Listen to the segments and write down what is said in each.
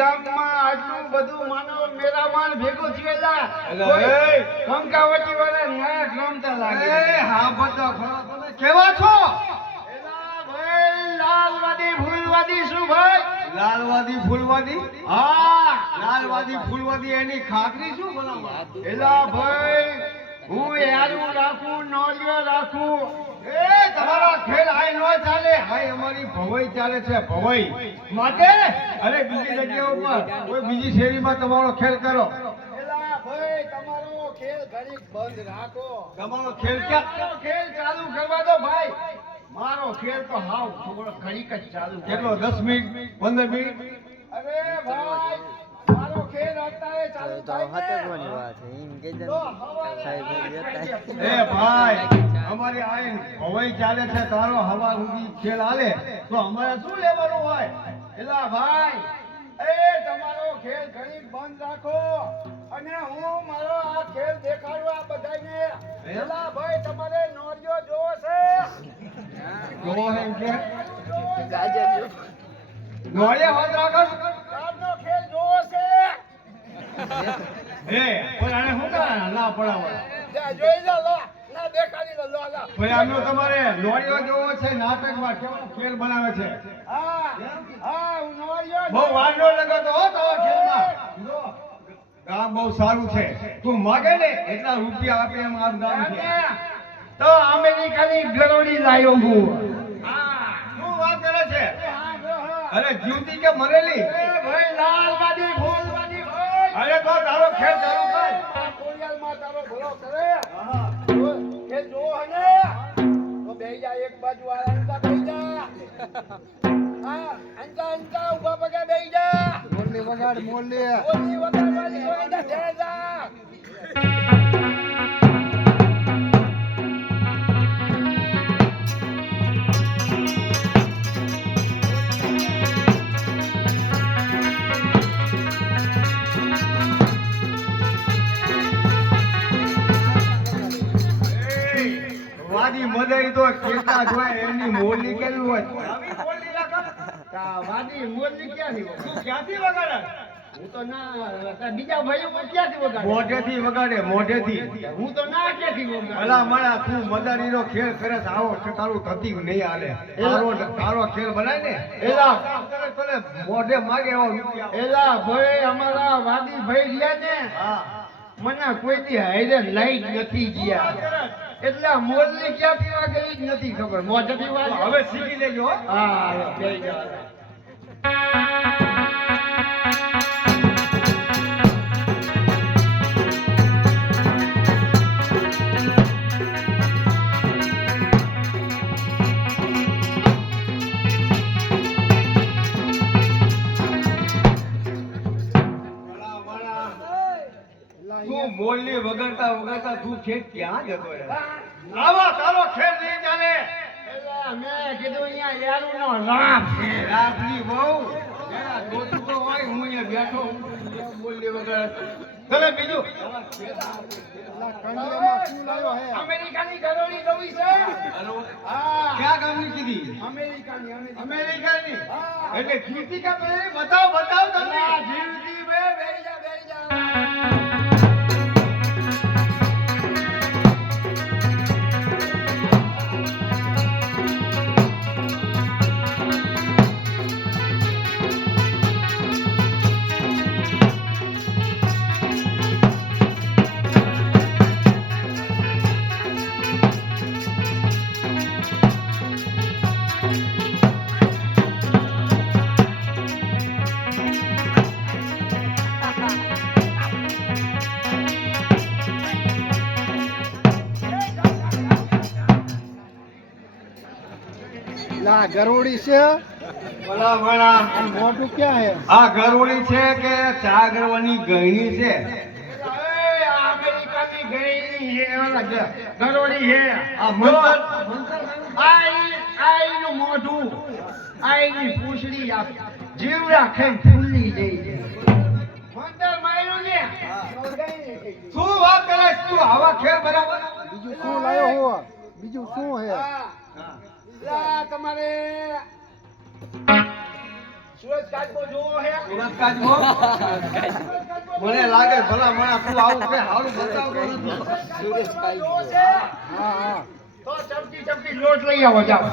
ગામમાં આટલું બધું માનવ મેરામાન ભેગું થયેલા કંકાવટી વાળા નાયક રમતા લાગે હા બધા તમે કેવા છો? એલા ભાઈ લાલવાદી ફૂલવાદી શું ભાઈ? લાલવાદી ફૂલવાદી? હા લાલવાદી ફૂલવાદી એની ખાતરી શું બોલાવા? એલા ભાઈ હું યારું રાખું નોલિયો રાખું તમારા ખેલ આય નો ચાલે. હાય અમારી ભવઈ ચાલે છે ભવઈ માટે. અરે બીજી જગ્યા ઉપર કોઈ બીજી શેરીમાં તમારો ખેલ કરો. એલા ભાઈ તમારો ખેલ ઘડીક બંધ રાખો. તમારો ખેલ ક્યાં? તમારો ખેલ ચાલુ કરવા દો ભાઈ. મારો ખેલ તો હાવ થોડો ઘડીક જ ચાલુ. કેટલો 10 મિનિટ 15 મિનિટ? અરે ભાઈ મારો ખેલ અત્યારે ચાલુ થાય છે. એ ભાઈ અમારી આઈન ભવઈ ચાલે છે, તારો હવા ઊંધી ખેલ હાલે તો અમારે શું લેવાનું હોય? એલા ભાઈ એ તમારો ખેલ ઘડીક બંધ રાખો અને હું મારો આ ખેલ દેખાડવા બધાને. એલા ભાઈ તમારે નોરિયો જોવો છે? જોવો છે એમ કે? ગાજર જો. નોળિયા વાત રાખો. આજનો ખેલ જોવો છે? એ પણ આને શું કામ ના પડાવે? જા જોઈ લો લો ના દેખાડી લો લો લો. ભાઈ આનો તમારે નોળિયો જોવો છે નાટકમાં કેવો ખેલ બનાવે છે. હા હા હું નોરિયો બહુ વાર નો લગાતો હો તો ખેલમાં. જો, ગામ બહુ સારું છે, તું માગે ને એટલા રૂપિયા આપે એમ આ ગામ છે. તો અમેરિકાની ગરોડી લાયો હું. હા શું વાત કરે છે? હા જો હા. અરે જીવતી કે મરેલી? એ ભાઈ લાલવાદી ફૂલવાદી ભાઈ. અરે તો તારો ખેલ ચાલુ કર. આ કોરિયાલમાં તારો ભલો કરે. હા. ખેલ જોવો હે ને તો બેહી જા એક બાજુ આ અંકા બેહી જા. હા અંકા ઊભા પગે બેહી જા. મોરલી વગાડ મોરલી. ઓલી વગાડવાની હોય ને ઘેર જા. વાદી મદાઈ તો કેટલા જોય એની મોરલી કેવી હોય? વાદી મોરલી ક્યાંથી વગાડે? તું ક્યાંથી વગાડે? હું તો ના બીજા ભાઈઓ ક્યાંથી વગાડે? મોઢેથી વગાડે મોઢેથી. હું તો ના ક્યાંથી વગાડે? અલા મારા તું મદારીનો ખેલ કરે છે, આવો છે તારું થતી નહીં હાલે. તારો ખેલ બનાય ને એલા તને મોઢે માગે એવો રૂપિયા. એલા ભાઈ અમારા વાદી ભાઈ રહ્યા ને હા મને કોઈથી હાઈરે લઈ જ નથી ગયા એટલે આ મોરલી ક્યાંથી વાગે એ જ નથી ખબર. મોઢેથી વાગે. હવે શીખી લેજો હો. હા હવે બેહી જાઓ. તું મોરલી વગાડતા વગાડતા તું ખેત ક્યાં જતો રે? આવો તારો ખેલ નહીં ચાલે. એલા મેં કીધું અહીંયા યારુનો રામ છે. રાખની બહુ એના ગોતું તો હોય, હું અહીંયા બેઠો હું મોરલી વગાડતો. તને બીજું અમેરિકાની ગરોળી જોવી છે? હા ક્યાં ગામની કીધી? અમેરિકાની અમેરિકાની? હા. એટલે કીર્તિ કા પેલી બતાવ તમે. આ જીવતી બે બેહી જા બેહી જા. લા ગરોળી છે ભલા ભલા મોટું ક્યાં હે? આ ગરોળી છે કે ચા ગરવાની ગયણી છે? અમેરિકાની ગઈ છે ઓલા ગરોળી છે. આ મંતર આઈનું મોઢું આઈની પૂંછડી આ જીવડા ખાઈ ફૂલી જઈ છે. મંતર માર્યું ને શું વાત કરે છે તું? આવા ખેલ બરાબર? બીજું શું લાયો હો? બીજું શું હે? લા તમારે શું સુરજ કાચબો જોવો હે સુરત કાચબો મને લાગે ભલા મને તું આવું કે હારું બતાવતો નથી સુરજ કાચબો છે હા હા તો ચમકી ચમકી લોટ લઈ આવો જાઓ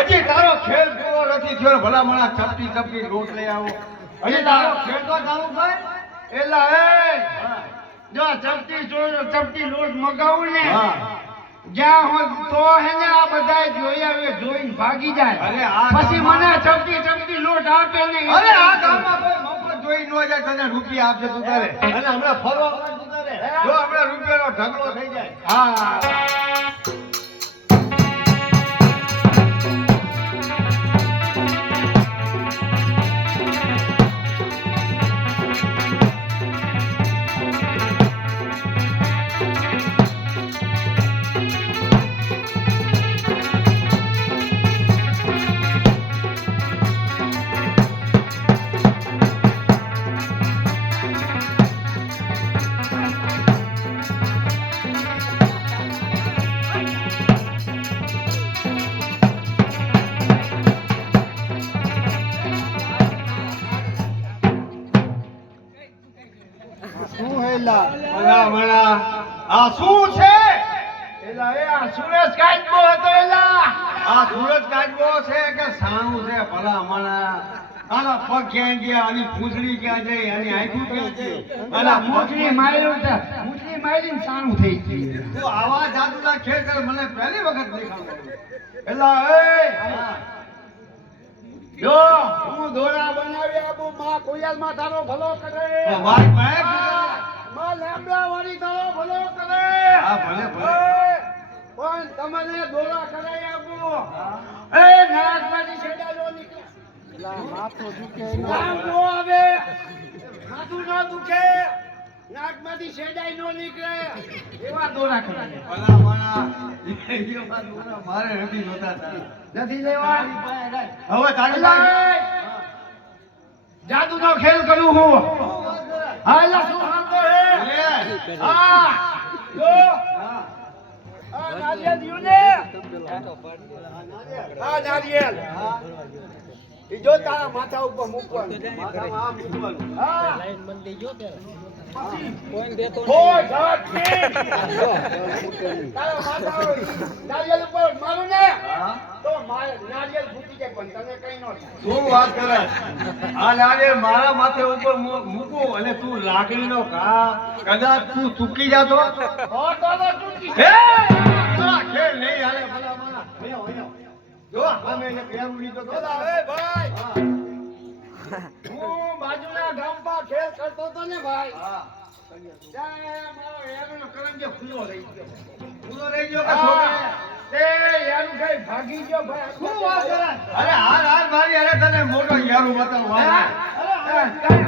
હજી તારો ખેલ પૂરો નથી થયો ભલા મને ચપટી ચપટી લોટ લઈ આવો હજી તારો ખેલ તો ચાલુ થાય એલા એ જો ચપટી લોટ મગાવું ને હા. જ્યાં હોય તો હે ને આ બધા જોઈ આવે જોઈને ભાગી જાય અરે આ પછી ગામમાં- મને ચપટી લોટ આપે ને અરે આ ગામમાં કોઈ મફત જોઈ ન જાય તને રૂપિયા આપશે તું તારે અને હમણાં ફરવા પડે તું તારે જો હમણાં રૂપિયાનો ઢગલો થઈ જાય હા શું હે લા ભલા મણા આ શું છે એલા એ આ સુરેશ કાચબો હતો એલા આ સુરત કાચબો છે કે સાણું છે ભલા મણા આના પગ ક્યાં ગયા આની પૂંછડી ક્યાં જઈ આની આંખું ક્યાં જઈ એલા મૂછડી માર્યું છે મૂછડી મારીને સાણું થઈ ગયું તું આવા જાદુના ખેલ કર મને પહેલી વખત દેખાડો એલા એ હા. જો હું દોરા બનાવી આપું માં કોયલ માં તારો ભલો કરે તો મારી પાસે માં લેમડા વાળી તારો ભલો કરે હા, ભલે, ભલે. ઓય, પણ તમને દોરા કરાઈ આપું એ નાકમાંથી છેડા નો નીકળે લા માથું ઝૂકે નાક નો આવે માથું ન દુખે નાકમાંથી છેડાઈ નો નીકળે એવા દોરા કરાય ભલા મણા એવા દોરા મારે નથી જોતા તારા. નથી લેવા હવે તારી એલા પાસે એ, જાદુનો ખેલ કરું હું હા એલા શું હાલતો હે હા જો હા. આ નારિયેળ દ્યું ને આ નારિયેળ ઈ જો તારા માથા ઉપર મૂકવાનું માથામાં આ મૂકવાનું. હા કોઈ દેતો હોય ઝડપથી તારા માથા નારિયેળ ઉપર મારું ને હા. તો મારે નારિયેળ ફૂટી જાય પણ તને કઈ ન થાય શું વાત કરે આ લાગે મારા માથે ઉપર મૂકું અને તું લાકડીનો ઘા કદાચ તું ચૂકી જાતો તો તૂટી હે તારા ખેલ નહીં હાલે ભલા માણા. અહીંયા, અહીંયા. જો સામે એને પહેરું લીધો તો. એલા એ ભાઈ હા. હું બાજુના ગામમાં ખેલ કરતો હતો ને ભાઈ હા. ત્યાં મારો હેરનો કરંજો ખુલ્લો રહી ગયો પૂરો રહી ગયો કે હા, છોકરા? તે યારું કઈ ભાગી ગયો ભાઈ શું વાત કરે? અરે હાલ હાલ મારી અરે તને મોટો યારું બતાવું હા? હાલ. હા,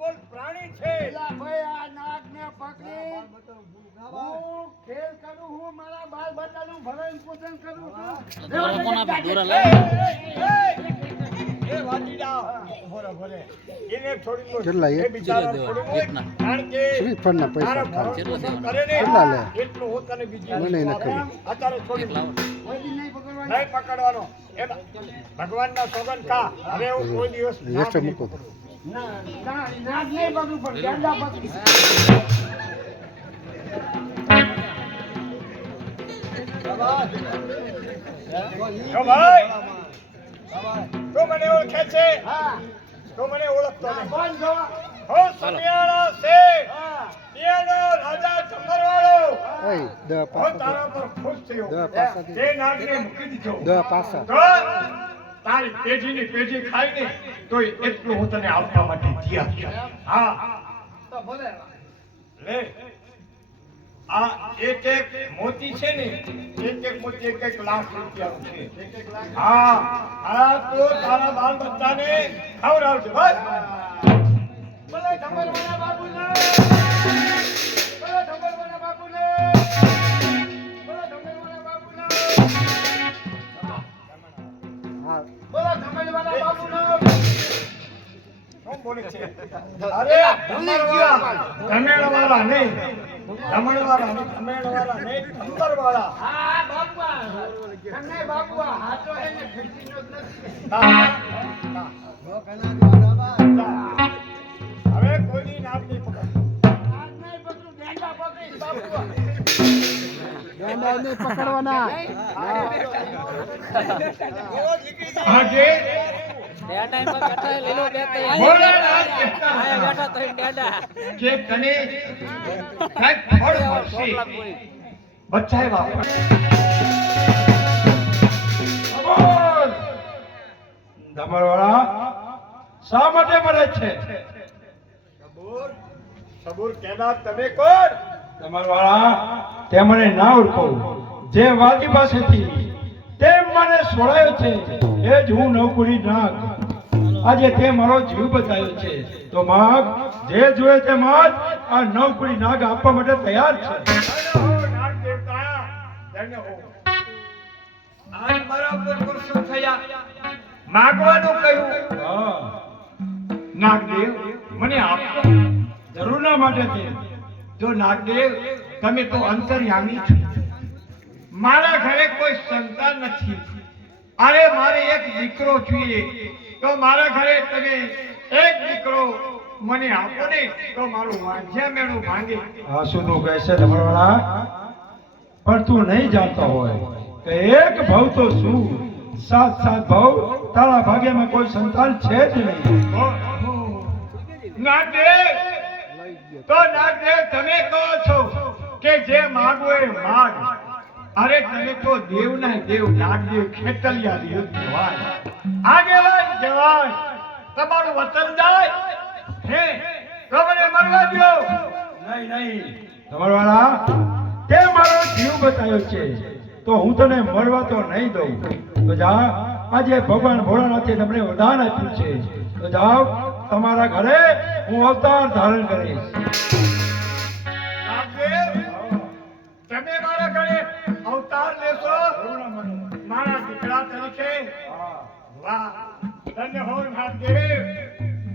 એલા ભાઈ આ નાગને પકડી હું ખેલ કરું હું મારા બાલ બચ્ચાનું ભરણ પોષણ કરું છું કેટલા એ શ્રીફળના પૈસા કેટલા લે મને નથી નહીં પકડવાનો ભગવાનના સોગંદ ખા હવે હું કોઈ દિવસ યશ મૂકો તો નાગ નહીં પકડું પણ ગાંડા પકડી જો ભાઈ તું મને ઓળખે છે હા તું મને ઓળખતો નથી કોણ છો હું સમિયાળા શેઠ હા પિયાનો રાજા ચંબરવાળો એ દહ હું પાસા તારા પર ખુશ થયો દહ પાસા તે નાગને મૂકી દીધો દહ પાસા તો તારી પેઢીની પેઢી ખાઈને તોય એટલું હું તને આપવા માટે તૈયાર છું હા તો ભલે લે આ એક મોતી છે ને એક મોતી એક લાખ રૂપિયાનું છે હા આ તો તારા બાળ બચ્ચાને ખવડાવજે બસ બોલે ઠમરવાના બાપુને બોલે ઠમરવાના બાપુને બોલે ઠમરવાના બાપુને હા બોલે ઠમરવાના બાપુને કોણ બોલે છે અરે ધમેણવાળા નહીં ધમણવાળા નહીં ધમેણવાળા નહીં ધંબરવાળા હા બાપા તમને બાપુઆ હાચો હે ને ખીચીનો જ નથી હવે કોઈની નાક નહીં પકડ આજ નહીં પકડું ડેંગા પકડીશ બાપુઆ ગાંડા નહીં પકડવાના આજે બે ટાઈમ પર બેઠા લઈ લો બે બોલે આયા બેઠા તો ડેડા કે તને કાંઈક ફળ મળશે બચ્ચાએ વાપર ધમરવાળા શા માટે મરે છે સબૂર કહેનાર તમે કોણ ધમરવાળા તે મને ના ઓળખો જે વાદી પાસેથી તેમ મને છોડાયો છે એ જ હું નવકુડી નાગ આજે તે મારો જીવ બચાવ્યો છે તો માગ જે જોઈએ તે માગ આ નવકુડી નાગ આપવા માટે તૈયાર છે નાગ દેવતા ધન્ય હો આજ મારા ઉપર ગુસ્સો થયા માગવાનું કહ્યું હા નાગદેવ મને આપો જરૂરના માટે છે જો નાગદેવ તમે તો અંતર્યામી છો મારા ઘરે કોઈ સંતાન નથી અરે મારે એક દીકરો જોઈએ તો મારા ઘરે તમે એક દીકરો મને આપો ને તો મારું વાંઝ્યા મેળું ભાંગે હા શું તું કહે છે ધમરવાળા પણ તું નહીં જાણતો હોય કે એક ભવ તો શું સાત સાત ભવ તારા ભાગ્યમાં કોઈ સંતાન છે જ નહીં નાગદેવ તો નાગદેવ તમે કહો છો કે જે માગો એ માગ અરે તમે તો દેવના દેવ નાગદેવ ખેતલિયા દેવ કહેવાય આગેવાન કહેવાય તમારું વચન જાય હે તમને મરવા દો નહીં નહીં ધમરવાળા તે મારો જીવ બતાવ્યો છે તો હું તને મળવા તો નહીં દઉં તો જા આજે ભગવાન ભોળાનાથે તમને વરદાન આપ્યું છે તો જાઓ તમારા ઘરે હું અવતાર ધારણ કરીશ નાગદેવ તમે મારા ઘરે અવતાર લેશો મારા દીકરા તરીકે વાહ ધન્ય હો નાગદેવ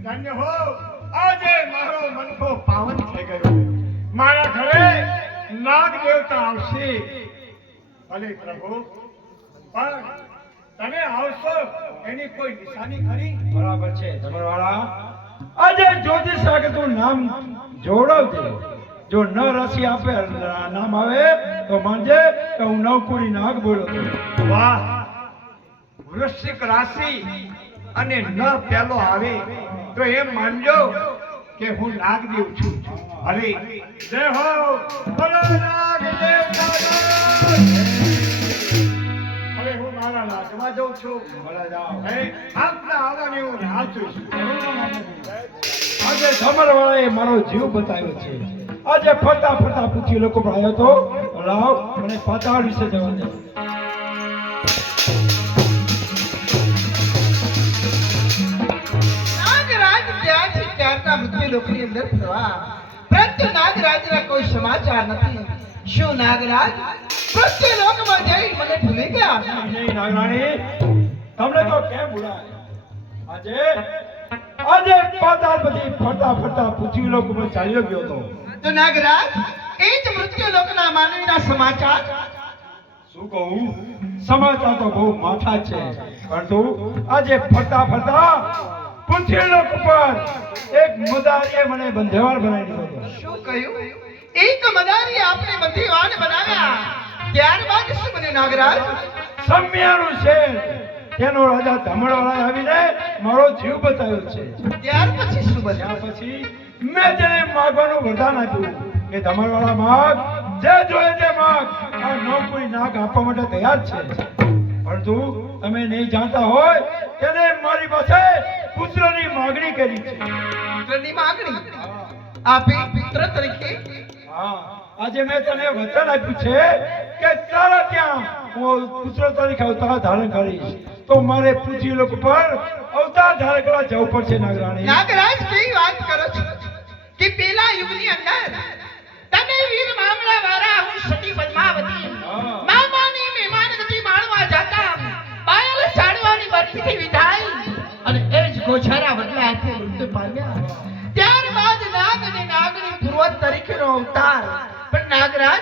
ધન્ય હો આજે મારો મનખો પાવન થઈ ગયો મારા ઘરે નાગ દેવતા આવશે ભલે પ્રભુ પણ તમે આવશો એની કોઈ નિશાની ખરી બરાબર છે ધમરવાળા આજે જ્યોતિષ આગળ તું નામ જોડાવજે જો ન રાશિ આપે નામ આવે તો માનજે કે હું નવકુડી નાગ બોલ્યો હતો વાહ વૃશ્ચિક રાશિ અને ન પેલો આવે તો એમ માનજો કે હું નાગદેવ છું અરે જય હો બોલો નાગદેવ હવે હું મારા રાજમાં જઉં છું ભલે જાઓ હે આપના આવવાની હું રાહ જોઉં છું આજે ધમરવાળાએ મારો જીવ બતાવ્યો છે આજે ફરતા ફરતા પૂછી લોકો પણ આવ્યો તો લાવ મને પાતાળ વિશે જવા દે નાગરાજ ત્યાંથી ત્યારના મૃત્યુ લોકની અંદર ફરવા પરંતુ નાગરાજના કોઈ સમાચાર નથી શું નાગરાજ મૃત્યુ લોકમાં જઈ મને ભૂલી ગયા નહીં નાગરાણી તમને તો કેમ ભૂલાય આજે પાતાળ બધી ફરતા ફરતા પૃથ્વી લોકમાં ચાલ્યો ગયો હતો તો નાગરાજ એ જ મૃત્યુ લોકના માનવીના સમાચાર શું કહું સમાચાર તો બહુ માઠા છે પરંતુ આજે ફરતા ફરતા પૃથ્વી લોક પર એક મુદાએ મને બંધેવાળ બનાવી દીધો હતો શું કહ્યું એક મદારી આપણે બંધીવાન બનાવ્યા ત્યારબાદ શું બન્યું નાગરાજ સમ્યાનું છે તેનો રાજા ધમણવાળાએ આવીને મારો જીવ બતાવ્યો છે ત્યાર પછી શું ત્યાર બન્યું પછી મેં તેને માગવાનું વરદાન આપ્યું કે ધમણવાળા માગ જે જોઈએ તે માગ આ નવકુડી નાગ આપવા માટે તૈયાર છે પરંતુ તમે નહીં જાણતા હોય તેને મારી પાસે પુત્રની માગણી કરી છે પુત્રની માગણી આપે પુત્ર તરીકે હા આજે મેં તને વચન આપ્યું છે કે તારા ત્યાં હું પુત્ર તરીકે અવતાર ધારણ કરીશ તો મારે પૃથ્વી લોક પર અવતાર ધારણ કરવા જવું પડશે નાગરાણી નાગરાજ કેવી વાત કરો છો કે પેલા યુગની અંદર તમે વીર મામલા વાળા હું સતી પદ્માવતી હા. મામાની મહેમાન નથી માણવા જાતા પાયલ ચાડવાની વર્તીથી વિધાઈ અને એ જ ગોછારા બદલા હાથે મૃત્યુ પામ્યા ત્યારબાદ નાગ અને નાગની પૂર્વજ તરીકેનો અવતાર પણ નાગરાજ